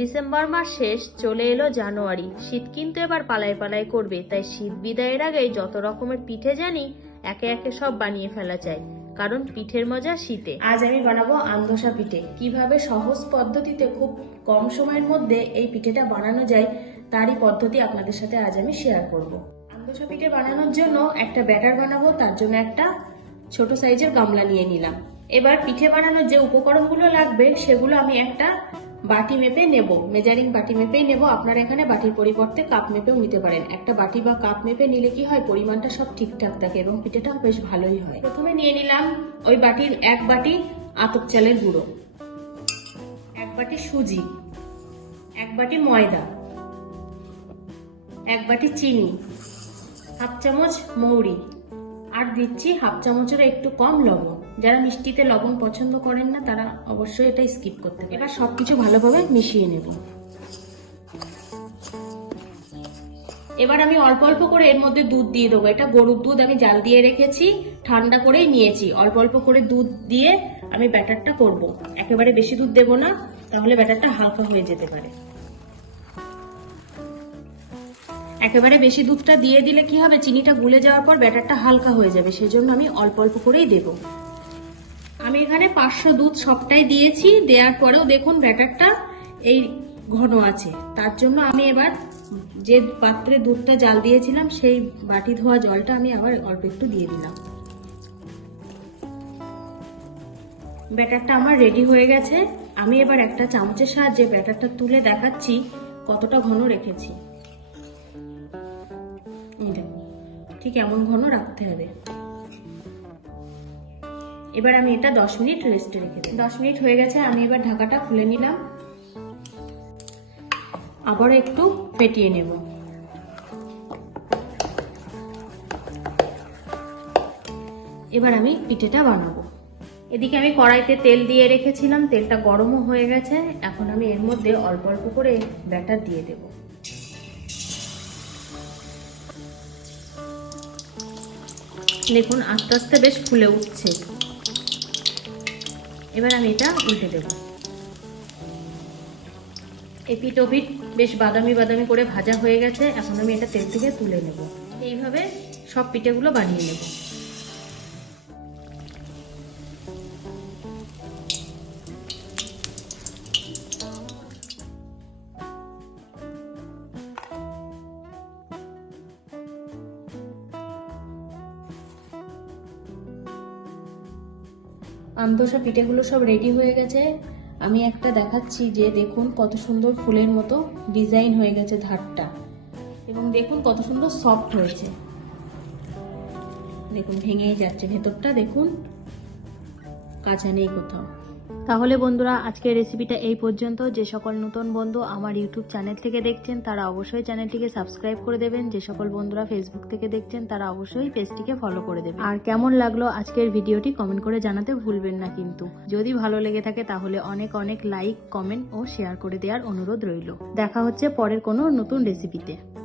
December মাস শেষ, চলে এলো জানুয়ারি। শীত কিন্তু এবার পালায় পালায় করবে, তাই শীত বিদায়ের আগেই যত রকমের পিঠে জানি, একে একে সব বানিয়ে ফেলা চাই কারণ পিঠের মজা শীতে। আজ আমি বানাবো আমদোসা পিঠে। কীভাবে সহজ পদ্ধতিতে খুব কম সময়ের মধ্যে এই পিঠেটা বানানো যায়, তারই পদ্ধতি আপনাদের সাথে আজ আমি শেয়ার করব। আমদোসা পিঠে বানানোর জন্য একটা ব্যাটার বানাবো, তার জন্য একটা ছোট সাইজের গামলা নিয়ে নিলাম। এবার পিঠে বানানোর যে উপকরণগুলো লাগবে, সেগুলো আমি একটা বাটি মেপে নেব। মেজারিং বাটি মেপেই নেব। আপনারা এখানে বাটির পরিবর্তে কাপ মেপেও নিতে পারেন। একটা বাটি বা কাপ মেপে নিলে কি হয়? পরিমাণটা সব ঠিকঠাক থাকে এবং পিঠেটাও বেশ ভালোই হয়। প্রথমে নিয়ে নিলাম ওই বাটির এক বাটি আতপ চালের গুঁড়ো, এক বাটি সুজি, এক বাটি ময়দা, এক বাটি চিনি, হাফ চামচ মৌরি আর দিচ্ছি হাফ চামচের একটু কম লবণ। যারা মিষ্টিতে লবণ পছন্দ করেন না, তারা অবশ্যই এটা স্কিপ করতে এবার সবকিছু ভালোভাবে মিশিয়ে নেব। এবার আমি অল্প অল্প করে এর মধ্যে দুধ দিয়ে দেবো। এটা গরুর দুধ আমি জাল দিয়ে রেখেছি, ঠান্ডা করেই নিয়েছি। অল্প অল্প করে দুধ দিয়ে আমি ব্যাটারটা করব। একেবারে বেশি দুধ দেবো না, তাহলে ব্যাটারটা হালকা হয়ে যেতে পারে। একেবারে বেশি দুধটা দিয়ে দিলে কি হবে? চিনিটা গুলে যাওয়ার পর ব্যাটারটা হালকা হয়ে যাবে। সেই জন্য আমি অল্প অল্প করেই দেব। আমি এখানে পাঁচশো দুধ সবটাই দিয়েছি। দেওয়ার পরেও দেখুন ব্যাটারটা এই ঘন আছে। তার জন্য আমি এবার যে পাত্রে দুধটা জাল দিয়েছিলাম, সেই বাটি ধোয়া জলটা আমি আবার অল্প একটু দিয়ে দিলাম। ব্যাটারটা আমার রেডি হয়ে গেছে। আমি এবার একটা চামচের সাহায্যে ব্যাটারটা তুলে দেখাচ্ছি কতটা ঘন রেখেছি। ঠিক এমন ঘন রাখতে হবে। এবার আমি এটা দশ মিনিট রেস্টে রেখে দিই দশ মিনিট হয়ে গেছে আমি এবার ঢাকাটা খুলে নিলাম। আবার একটু ফেটিয়ে নেব। এবার আমি পিঠেটা বানাবো। এদিকে আমি কড়াইতে তেল দিয়ে রেখেছিলাম তেলটা গরমও হয়ে গেছে। এখন আমি এর মধ্যে অল্প অল্প করে ব্যাটার দিয়ে দেবো। দেখুন, আস্তে আস্তে বেশ ফুলে উঠছে। এবার আমি এটা উল্টে দেব। এপিট ওপিট বেশ বাদামি বাদামি করে ভাজা হয়ে গেছে, এখন আমি এটা তেল থেকে তুলে নেব। এইভাবে সব পিঠেগুলো বানিয়ে নেব। আমদোসা পিঠেগুলো সব রেডি হয়ে গেছে। আমি একটা দেখাচ্ছি যে দেখুন কত সুন্দর ফুলের মতো ডিজাইন হয়ে গেছে ধারটা। এবং দেখুন কত সুন্দর সফট হয়েছে। দেখুন ভেঙেই যাচ্ছে। ভেতরটা দেখুন, কাঁচা নেই কোথাও। তাহলে বন্ধুরা, আজকের রেসিপিটা এই পর্যন্ত। যে সকল নতুন বন্ধু আমার ইউটিউব চ্যানেল থেকে দেখছেন, তারা অবশ্যই চ্যানেলটিকে সাবস্ক্রাইব করে দেবেন। যে সকল বন্ধুরা ফেসবুক থেকে দেখছেন, তারা অবশ্যই পেজটিকে ফলো করে দেবেন। আর কেমন লাগল আজকের ভিডিওটি কমেন্ট করে জানাতে ভুলবেন না কিন্তু। যদি ভালো লেগে থাকে তাহলে অনেক অনেক লাইক কমেন্ট ও শেয়ার করে দেওয়ার অনুরোধ রইল। দেখা হচ্ছে পরের কোনো নতুন রেসিপিতে